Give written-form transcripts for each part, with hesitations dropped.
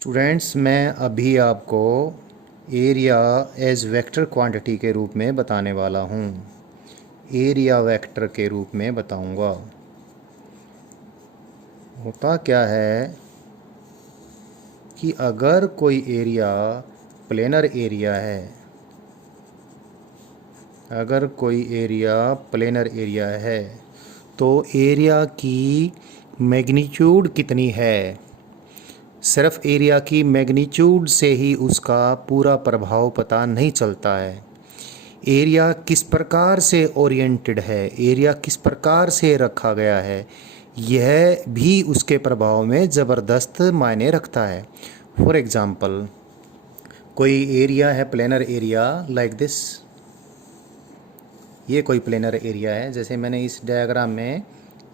Students, मैं अभी आपको एरिया एज वेक्टर क्वांटिटी के रूप में बताने वाला हूँ। एरिया वेक्टर के रूप में बताऊँगा। होता क्या है कि अगर कोई एरिया प्लेनर एरिया है, अगर कोई एरिया प्लेनर एरिया है तो एरिया की मैग्नीट्यूड कितनी है, सिर्फ एरिया की मैग्नीट्यूड से ही उसका पूरा प्रभाव पता नहीं चलता है। एरिया किस प्रकार से ओरिएंटेड है, एरिया किस प्रकार से रखा गया है, यह भी उसके प्रभाव में ज़बरदस्त मायने रखता है। फॉर एग्ज़ाम्पल, कोई एरिया है प्लेनर एरिया लाइक दिस। ये कोई प्लेनर एरिया है। जैसे मैंने इस डायग्राम में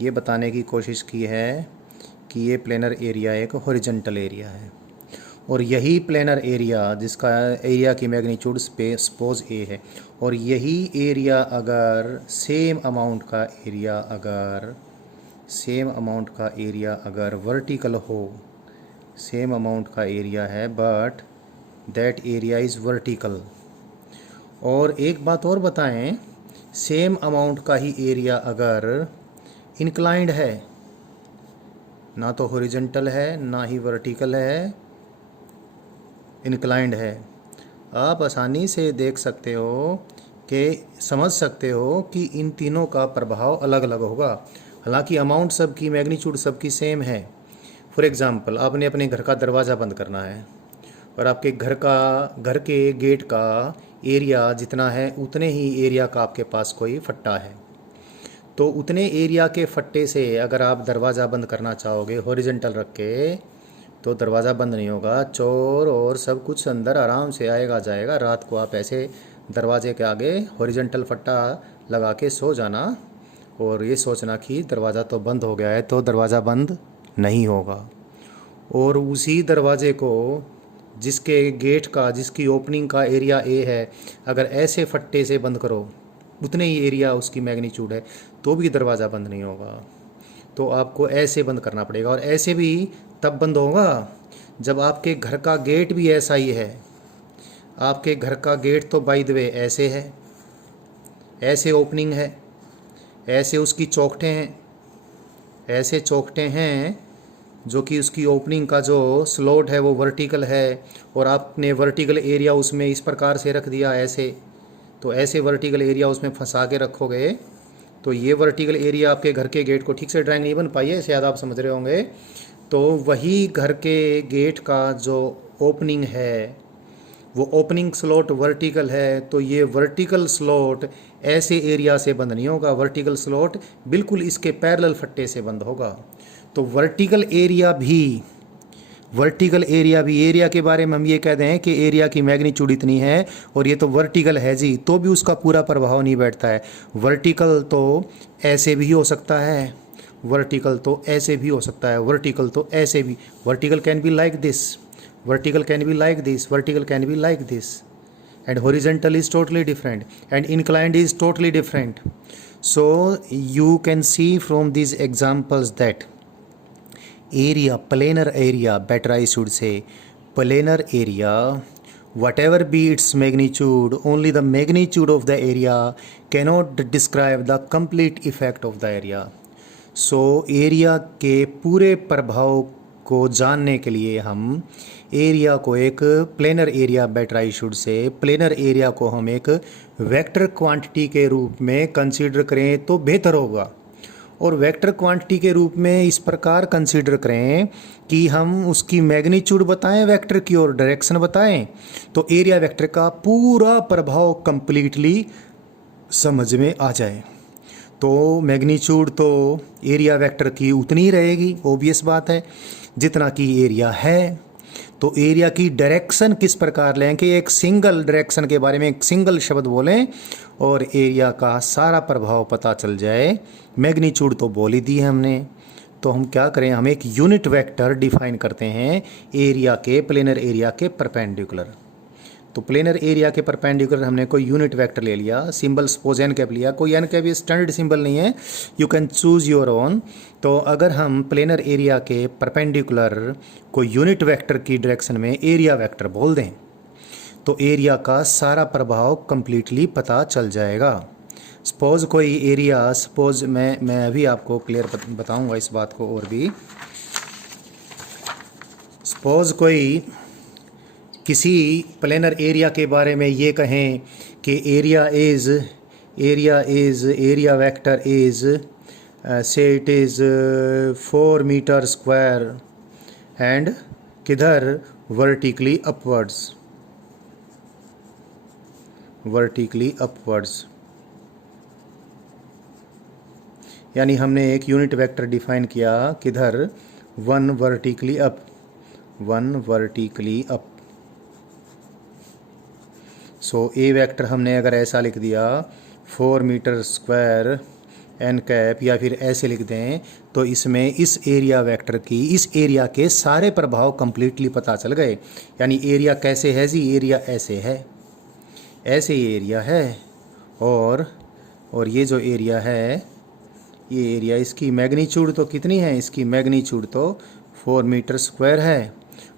ये बताने की कोशिश की है कि ये प्लेनर एरिया एक हॉरिजॉन्टल एरिया है, और यही प्लेनर एरिया जिसका एरिया की मैग्नीट्यूड सपोज ए है, और यही एरिया अगर सेम अमाउंट का एरिया अगर वर्टिकल हो, सेम अमाउंट का एरिया है but that area is vertical. और एक बात और बताएं, सेम अमाउंट का ही एरिया अगर इंक्लाइंड है, ना तो हॉरिजॉन्टल है ना ही वर्टिकल है, इंक्लाइंड है, आप आसानी से देख सकते हो कि समझ सकते हो कि इन तीनों का प्रभाव अलग अलग होगा। हालांकि अमाउंट सबकी, मैग्नीट्यूड सबकी सेम है। फॉर एग्ज़ाम्पल, आपने अपने घर का दरवाज़ा बंद करना है और आपके घर के गेट का एरिया जितना है उतने ही एरिया का आपके पास कोई फट्टा है, तो उतने एरिया के फट्टे से अगर आप दरवाज़ा बंद करना चाहोगे हॉरिजॉन्टल रख के, तो दरवाज़ा बंद नहीं होगा। चोर और सब कुछ अंदर आराम से आएगा जाएगा। रात को आप ऐसे दरवाजे के आगे हॉरिजॉन्टल फट्टा लगा के सो जाना और ये सोचना कि दरवाज़ा तो बंद हो गया है, तो दरवाज़ा बंद नहीं होगा। और उसी दरवाजे को, जिसके गेट का, जिसकी ओपनिंग का एरिया ए है, अगर ऐसे फट्टे से बंद करो, उतने ही एरिया उसकी मैग्नीट्यूड है, तो भी दरवाज़ा बंद नहीं होगा। तो आपको ऐसे बंद करना पड़ेगा, और ऐसे भी तब बंद होगा जब आपके घर का गेट भी ऐसा ही है। आपके घर का गेट तो बाय द वे ऐसे है, ऐसे ओपनिंग है, ऐसे उसकी चौखटें हैं, ऐसे चौखटें हैं जो कि उसकी ओपनिंग का जो स्लॉट है वो वर्टिकल है, और आपने वर्टिकल एरिया उसमें इस प्रकार से रख दिया ऐसे, तो ऐसे वर्टिकल एरिया उसमें फंसा के रखोगे तो ये वर्टिकल एरिया आपके घर के गेट को, ठीक से ड्राइंग नहीं बन पाई है, शायद आप समझ रहे होंगे, तो वही घर के गेट का जो ओपनिंग है वो ओपनिंग स्लॉट वर्टिकल है, तो ये वर्टिकल स्लॉट ऐसे एरिया से बंद नहीं होगा, वर्टिकल स्लॉट बिल्कुल इसके पैरेलल फट्टे से बंद होगा। तो वर्टिकल एरिया भी एरिया के बारे में हम ये कह दें कि एरिया की मैग्नीट्यूड इतनी है और ये तो वर्टिकल है जी, तो भी उसका पूरा प्रभाव नहीं बैठता है। वर्टिकल तो ऐसे भी हो सकता है, वर्टिकल तो ऐसे भी हो सकता है, वर्टिकल तो ऐसे भी, vertical can be like this, vertical can be like this, vertical can be like this, and horizontal is totally different, and inclined is totally different. So you can see from these examples that area, planar area, better I should say, planar area, whatever be its magnitude, only the magnitude of the area cannot describe the complete effect of the area. So area के पूरे प्रभाव को जानने के लिए हम area को एक planar area, better I should say, planar area को हम एक वेक्टर क्वांटिटी के रूप में कंसीडर करें तो बेहतर होगा। और वेक्टर क्वांटिटी के रूप में इस प्रकार कंसीडर करें कि हम उसकी मैग्नीट्यूड बताएं वेक्टर की और डायरेक्शन बताएं, तो एरिया वेक्टर का पूरा प्रभाव कंप्लीटली समझ में आ जाए। तो मैग्नीट्यूड तो एरिया वेक्टर की उतनी ही रहेगी, ओबियस बात है, जितना कि एरिया है। तो एरिया की डायरेक्शन किस प्रकार लें कि एक सिंगल डायरेक्शन के बारे में एक सिंगल शब्द बोलें और एरिया का सारा प्रभाव पता चल जाए। मैग्नीट्यूड तो बोल ही दी है हमने, तो हम क्या करें, हम एक यूनिट वेक्टर डिफाइन करते हैं एरिया के, प्लेनर एरिया के परपेंडिकुलर। तो प्लेनर एरिया के परपेंडिकुलर हमने कोई यूनिट वेक्टर ले लिया, सिंबल सपोज एन कैप लिया, कोई एन कैप स्टैंडर्ड सिंबल नहीं है, you can choose your own. तो अगर हम प्लेनर एरिया के परपेंडिकुलर कोई यूनिट वेक्टर की डायरेक्शन में एरिया वेक्टर बोल दें तो एरिया का सारा प्रभाव कंप्लीटली पता चल जाएगा। सपोज कोई एरिया, सपोज मैं अभी आपको क्लियर बताऊंगा इस बात को और भी। सपोज कोई किसी प्लेनर एरिया के बारे में ये कहें कि area vector is say it is 4 metre square and किधर वर्टिकली अपवर्ड्स। यानी हमने एक यूनिट वेक्टर डिफाइन किया किधर 1 vertically up. So A vector हमने अगर ऐसा लिख दिया 4 मीटर स्क्वायर एन कैप, या फिर ऐसे लिख दें तो इसमें इस एरिया वेक्टर की इस एरिया के सारे प्रभाव कंप्लीटली पता चल गए। यानी एरिया कैसे है जी, एरिया ऐसे है, ऐसे ही एरिया है, और ये जो एरिया है ये एरिया, इसकी मैग्नीट्यूड तो कितनी है, इसकी मैग्नीट्यूड तो 4 मीटर स्क्वायर है,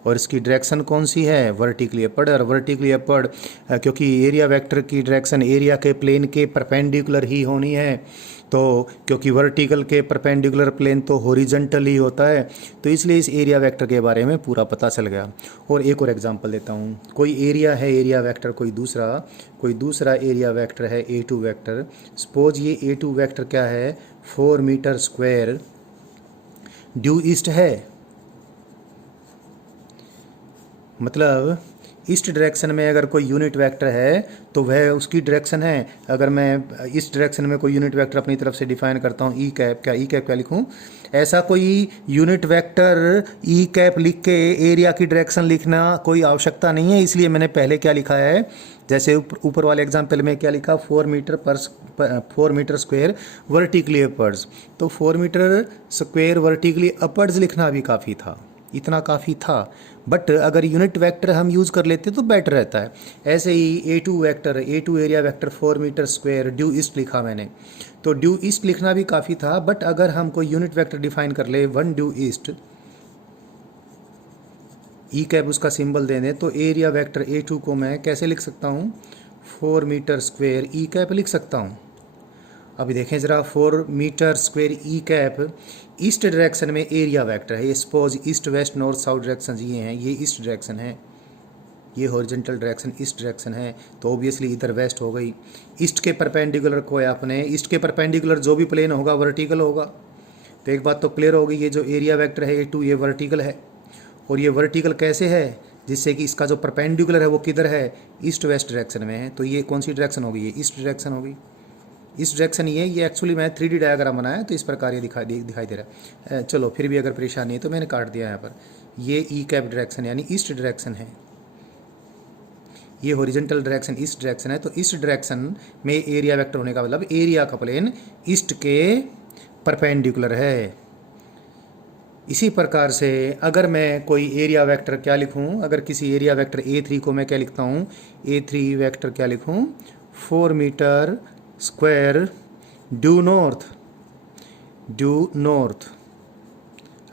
और इसकी डायरेक्शन कौन सी है, वर्टिकली अपवर्ड। और वर्टिकली अपवर्ड क्योंकि एरिया वेक्टर की डायरेक्शन एरिया के प्लेन के परपेंडिकुलर ही होनी है, तो क्योंकि वर्टिकल के परपेंडिकुलर प्लेन तो हॉरिजॉन्टल ही होता है, तो इसलिए इस एरिया वेक्टर के बारे में पूरा पता चल गया। और एक और एग्जांपल देता हूँ। कोई एरिया है एरिया वेक्टर, कोई दूसरा एरिया वेक्टर है A2 वेक्टर। सपोज ये A2 वेक्टर क्या है, 4 मीटर स्क्वायर ड्यू ईस्ट है, मतलब ईस्ट डायरेक्शन में अगर कोई यूनिट वेक्टर है तो वह उसकी डायरेक्शन है। अगर मैं इस डायरेक्शन में कोई यूनिट वेक्टर अपनी तरफ से डिफाइन करता हूँ ई कैप क्या लिखूँ, ऐसा कोई यूनिट वेक्टर ई कैप लिख के एरिया की डायरेक्शन लिखना कोई आवश्यकता नहीं है। इसलिए मैंने पहले क्या लिखा है, जैसे ऊपर वाले एग्जाम्पल में क्या लिखा, 4 मीटर स्क्वायर वर्टिकली अपवर्ड्स। तो 4 मीटर स्क्वायर वर्टिकली अपवर्ड्स लिखना भी काफ़ी था, इतना काफ़ी था। बट अगर यूनिट वेक्टर हम यूज़ कर लेते तो बेटर रहता है। ऐसे ही A2 area vector 4 metre square due east लिखा मैंने, तो ड्यू ईस्ट लिखना भी काफ़ी था। बट अगर हम कोई यूनिट वेक्टर डिफाइन कर ले 1 ड्यू ईस्ट, ई कैप उसका सिंबल दे दें, तो एरिया वेक्टर A2 को मैं कैसे लिख सकता हूँ, 4 मीटर स्क्वायर ई कैप लिख सकता हूँ। अभी देखें ज़रा, 4 मीटर स्क्वायर ई कैप ईस्ट डायरेक्शन में एरिया वेक्टर है। ये suppose east west north south direction ये हैं, ये ईस्ट डायरेक्शन है, ये हॉरिजॉन्टल डायरेक्शन ईस्ट डायरेक्शन है, तो ऑब्वियसली इधर वेस्ट हो गई। ईस्ट के परपेंडिकुलर को आपने, ईस्ट के परपेंडिकुलर जो भी प्लेन होगा वर्टिकल होगा। तो एक बात तो क्लियर होगी, ये जो एरिया वेक्टर है A2 ये वर्टिकल है, और ये वर्टिकल कैसे है, जिससे कि इसका जो परपेंडिकुलर है वो किधर है, ईस्ट वेस्ट डायरेक्शन में है। तो ये कौन सी डायरेक्शन होगी, ये ईस्ट डायरेक्शन होगी। इस डायरेक्शन ये एक्चुअली मैं 3D डायग्राम बनाया तो इस प्रकार ये दिखाई दे रहा है। चलो फिर भी अगर परेशानी है तो मैंने काट दिया यहाँ पर। ये ई कैप डायरेक्शन यानी ईस्ट डायरेक्शन है, ये हॉरिजॉन्टल डायरेक्शन ईस्ट डायरेक्शन है। तो ईस्ट डायरेक्शन में एरिया वेक्टर होने का मतलब एरिया का प्लेन ईस्ट के परपेंडिकुलर है। इसी प्रकार से अगर मैं कोई एरिया वेक्टर क्या लिखूँ, अगर किसी एरिया वेक्टर A3 को मैं क्या लिखता हूँ, A3 वेक्टर क्या लिखूँ, 4 मीटर स्क्वायर ड्यू नॉर्थ।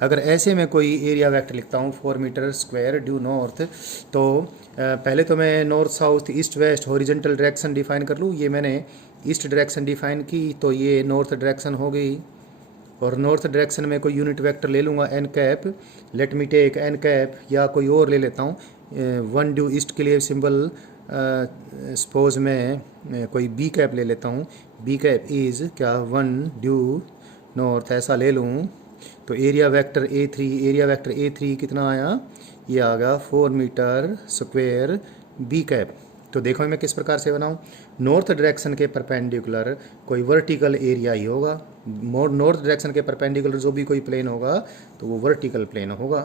अगर ऐसे में कोई एरिया वेक्टर लिखता हूँ 4 मीटर स्क्वायर ड्यू नॉर्थ, तो पहले तो मैं north south east west horizontal direction define कर लूँ। ये मैंने ईस्ट डायरेक्शन डिफाइन की, तो ये नॉर्थ डायरेक्शन हो गई। और नॉर्थ डायरेक्शन में कोई यूनिट वेक्टर ले लूँगा n cap, let me take n cap, या कोई और ले लेता हूँ 1 ड्यू ईस्ट के लिए सिंबल सपोज मैं कोई बी कैप ले लेता हूँ, बी कैप इज़ क्या 1 ड्यू नॉर्थ, ऐसा ले लूँ। तो एरिया वेक्टर A3 कितना आया, ये आ गया 4 मीटर स्क्वायर बी कैप। तो देखो मैं किस प्रकार से बनाऊँ, नॉर्थ डायरेक्शन के परपेंडिकुलर कोई वर्टिकल एरिया ही होगा। नॉर्थ डायरेक्शन के परपेंडिकुलर जो भी कोई प्लेन होगा तो वो वर्टिकल प्लेन होगा।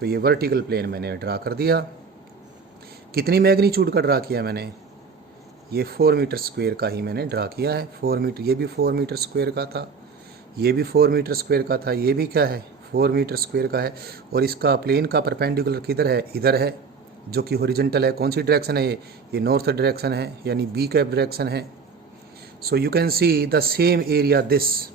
तो ये वर्टिकल प्लेन मैंने ड्रा कर दिया। कितनी मैग्नीट्यूड का ड्रा किया मैंने, ये 4 मीटर स्क्वायर का ही मैंने ड्रा किया है। 4 मीटर, ये भी 4 मीटर स्क्वायर का था, ये भी 4 मीटर स्क्वायर का था, ये भी क्या है 4 मीटर स्क्वायर का है। और इसका प्लेन का परपेंडिकुलर किधर है, इधर है, जो कि हॉरिजॉन्टल है। कौन सी डायरेक्शन है ये नॉर्थ डायरेक्शन है, यानी बी कैप डायरेक्शन है। So you can see the same area this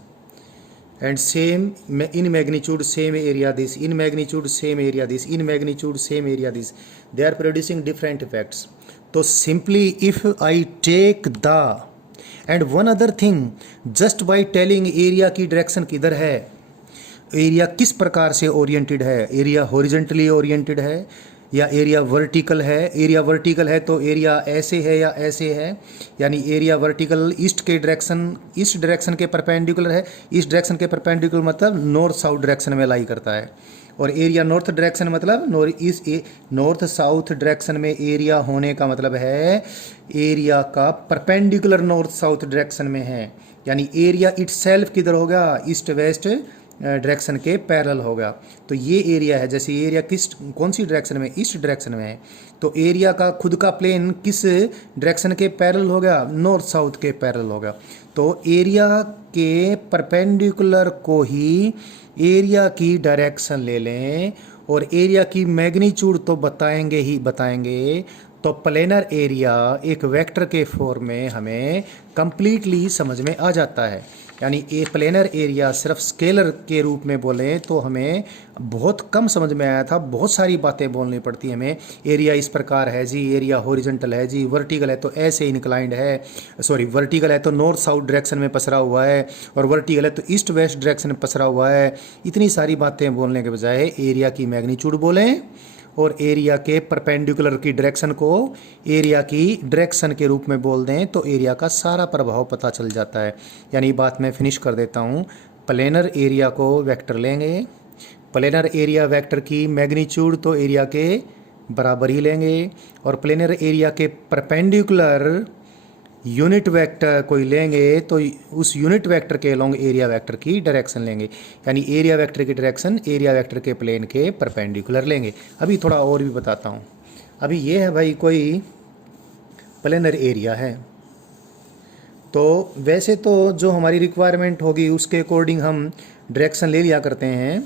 and same in magnitude same area this, in magnitude same area this, in magnitude same area this, they are producing different effects. So simply if I take the and one other thing, just by telling area की direction किधर है, area किस प्रकार से oriented है, area horizontally oriented है या area vertical है। एरिया वर्टिकल है तो एरिया ऐसे है या ऐसे है, यानी एरिया वर्टिकल ईस्ट डायरेक्शन के परपेंडिकुलर है। ईस्ट डायरेक्शन के परपेंडिकुलर मतलब नॉर्थ साउथ डायरेक्शन में लाई करता है। और एरिया नॉर्थ डायरेक्शन मतलब नॉर्थ साउथ डायरेक्शन में एरिया होने का मतलब है एरिया का परपेंडिकुलर नॉर्थ साउथ डायरेक्शन में है, यानी एरिया इटसेल्फ किधर होगा, ईस्ट वेस्ट डायरेक्शन के पैरेलल होगा। तो ये एरिया है, जैसे एरिया कौन सी डायरेक्शन में, ईस्ट डायरेक्शन में है, तो एरिया का खुद का प्लेन किस डायरेक्शन के पैरेलल होगा, नॉर्थ साउथ के पैरेलल होगा। तो एरिया के परपेंडिकुलर को ही एरिया की डायरेक्शन ले लें और एरिया की मैग्नीट्यूड तो बताएंगे ही बताएंगे। तो प्लेनर एरिया एक वेक्टर के फॉर्म में हमें कंप्लीटली समझ में आ जाता है। यानी ए प्लेनर एरिया सिर्फ स्केलर के रूप में बोलें तो हमें बहुत कम समझ में आया था, बहुत सारी बातें बोलनी पड़ती है हमें। एरिया इस प्रकार है जी, एरिया हॉरिजॉन्टल है जी, वर्टिकल है तो ऐसे इंक्लाइंड है, सॉरी वर्टिकल है तो नॉर्थ साउथ डायरेक्शन में पसरा हुआ है, और वर्टिकल है तो ईस्ट वेस्ट डायरेक्शन में पसरा हुआ है। इतनी सारी बातें बोलने के बजाय एरिया की मैग्नीट्यूड बोलें और एरिया के परपेंडिकुलर की डायरेक्शन को एरिया की डायरेक्शन के रूप में बोल दें तो एरिया का सारा प्रभाव पता चल जाता है। यानी बात मैं फिनिश कर देता हूँ। प्लेनर एरिया को वेक्टर लेंगे, प्लेनर एरिया वेक्टर की मैग्नीट्यूड तो एरिया के बराबर ही लेंगे, और प्लेनर एरिया के परपेंडिकुलर यूनिट वेक्टर कोई लेंगे तो उस यूनिट वेक्टर के अलोंग एरिया वेक्टर की डायरेक्शन लेंगे, यानी एरिया वेक्टर की डायरेक्शन एरिया वेक्टर के प्लेन के परपेंडिकुलर लेंगे। अभी थोड़ा और भी बताता हूँ। अभी ये है भाई कोई प्लेनर एरिया है, तो वैसे तो जो हमारी रिक्वायरमेंट होगी उसके अकॉर्डिंग हम डायरेक्शन ले लिया करते हैं।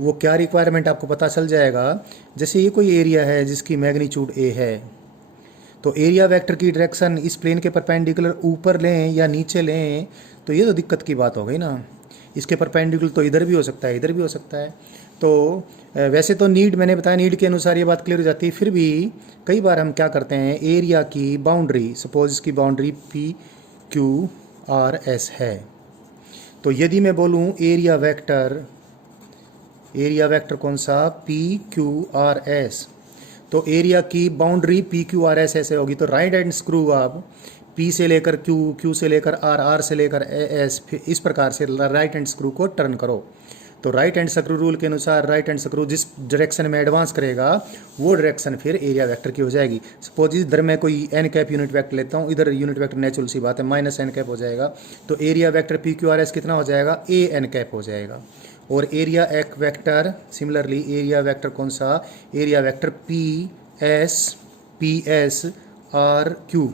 वो क्या रिक्वायरमेंट आपको पता चल जाएगा। जैसे ये कोई एरिया है जिसकी मैग्नीट्यूड ए है, तो एरिया वेक्टर की डायरेक्शन इस प्लेन के परपेंडिकुलर ऊपर लें या नीचे लें तो ये तो दिक्कत की बात हो गई ना। इसके परपेंडिकुलर तो इधर भी हो सकता है, इधर भी हो सकता है। तो वैसे तो नीड मैंने बताया, नीड के अनुसार ये बात क्लियर हो जाती है। फिर भी कई बार हम क्या करते हैं, एरिया की बाउंड्री, सपोज इसकी बाउंड्री PQRS है, तो यदि मैं बोलूँ एरिया वेक्टर कौन सा, PQRS, तो एरिया की बाउंड्री PQRS ऐसे होगी। तो राइट हैंड स्क्रू आप P से लेकर Q, Q से लेकर R, R से लेकर S, इस प्रकार से राइट हैंड स्क्रू को टर्न करो। तो राइट हैंड स्क्रू रूल के अनुसार राइट हैंड स्क्रू जिस डायरेक्शन में एडवांस करेगा वो डायरेक्शन फिर एरिया वेक्टर की हो जाएगी। सपोज इधर मैं कोई n कैप यूनिट वेक्टर लेता हूँ, इधर यूनिट वेक्टर नेचुरल सी बात है -n कैप हो जाएगा, तो एरिया वेक्टर PQRS कितना हो जाएगा, AN कैप हो जाएगा। और एरिया एक वेक्टर सिमिलरली एरिया वेक्टर कौन सा, एरिया वेक्टर PSRQ,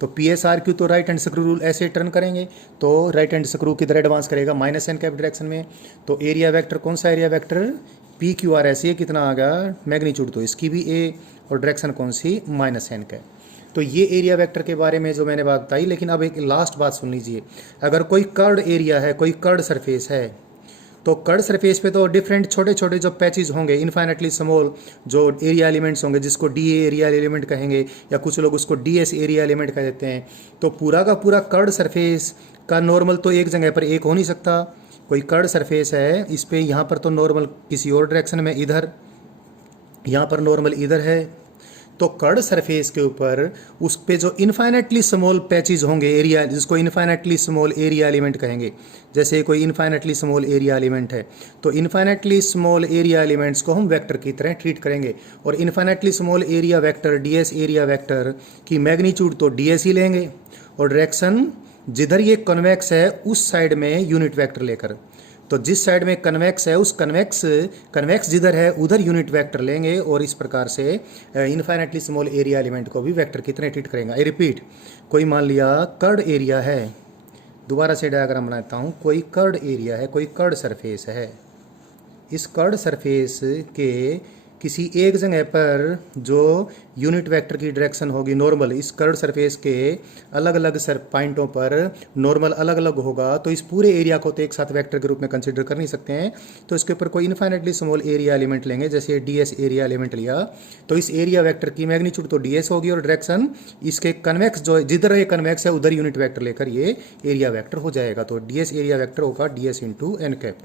तो PSRQ तो राइट हैंड स्क्रू रूल ऐसे टर्न करेंगे तो राइट हैंड स्क्रू किधर एडवांस करेगा, -n कैप डायरेक्शन में। तो एरिया वेक्टर कौन सा, एरिया वेक्टर PQRS, ये कितना आ गया मैग्नीट्यूड, तो इसकी भी A और डायरेक्शन कौन सी, -n कैप। तो ये एरिया वेक्टर के बारे में जो मैंने बात बताई। लेकिन अब एक लास्ट बात सुन लीजिए। अगर कोई कर्ड एरिया है, कोई कर्ड सरफेस है, तो कर्ड सरफेस पे तो डिफरेंट छोटे छोटे जो पैचेज होंगे, इन्फाइनेटली स्मॉल जो एरिया एलिमेंट्स होंगे, जिसको DA एरिया एलिमेंट कहेंगे या कुछ लोग उसको DS एरिया एलिमेंट कह देते हैं। तो पूरा का पूरा कर्ड सरफेस का नॉर्मल तो एक जगह पर एक हो नहीं सकता। कोई कर्ड सरफेस है, इस पर यहाँ पर तो नॉर्मल किसी और डायरेक्शन में इधर, यहाँ पर नॉर्मल इधर है। तो कर्ड सरफेस के ऊपर उस पे जो इन्फाइनेटली स्मॉल पैचेज होंगे एरिया, जिसको इन्फाइनेटली स्मॉल एरिया एलिमेंट कहेंगे, जैसे कोई इन्फाइनेटली स्मॉल एरिया एलिमेंट है, तो इन्फाइनेटली स्मॉल एरिया एलिमेंट्स को हम वेक्टर की तरह ट्रीट करेंगे। और infinitely small area vector DS area vector की मैग्नीट्यूड तो DS ही लेंगे, और डायरेक्शन जिधर ये कन्वेक्स है उस साइड में यूनिट वेक्टर लेकर, तो जिस साइड में कन्वेक्स है उस कन्वेक्स जिधर है उधर यूनिट वेक्टर लेंगे। और इस प्रकार से इन्फाइनेटली स्मॉल एरिया एलिमेंट को भी वेक्टर की तरह ट्रीट करेंगे। आई रिपीट, कोई मान लिया कर्ड एरिया है, दोबारा से डायग्राम बनाता हूँ। कोई कर्ड एरिया है, कोई कर्ड सरफेस है, इस कर्ड सरफेस के किसी एक जगह पर जो यूनिट वेक्टर की डायरेक्शन होगी नॉर्मल, इस कर्व सरफेस के अलग अलग पॉइंटों पर नॉर्मल अलग अलग होगा, तो इस पूरे एरिया को तो एक साथ वेक्टर के रूप में कंसिडर कर नहीं सकते हैं। तो इसके ऊपर कोई इन्फाइनेटली स्मॉल एरिया एलिमेंट लेंगे, जैसे ds एरिया एलिमेंट लिया, तो इस एरिया वेक्टर की मैग्नीट्यूड तो ds होगी और डायरेक्शन इसके कन्वेक्स, जो जिधर ये कन्वेक्स है उधर यूनिट वेक्टर लेकर ये एरिया वेक्टर हो जाएगा। तो ds एरिया वेक्टर होगा ds इंटू n कैप।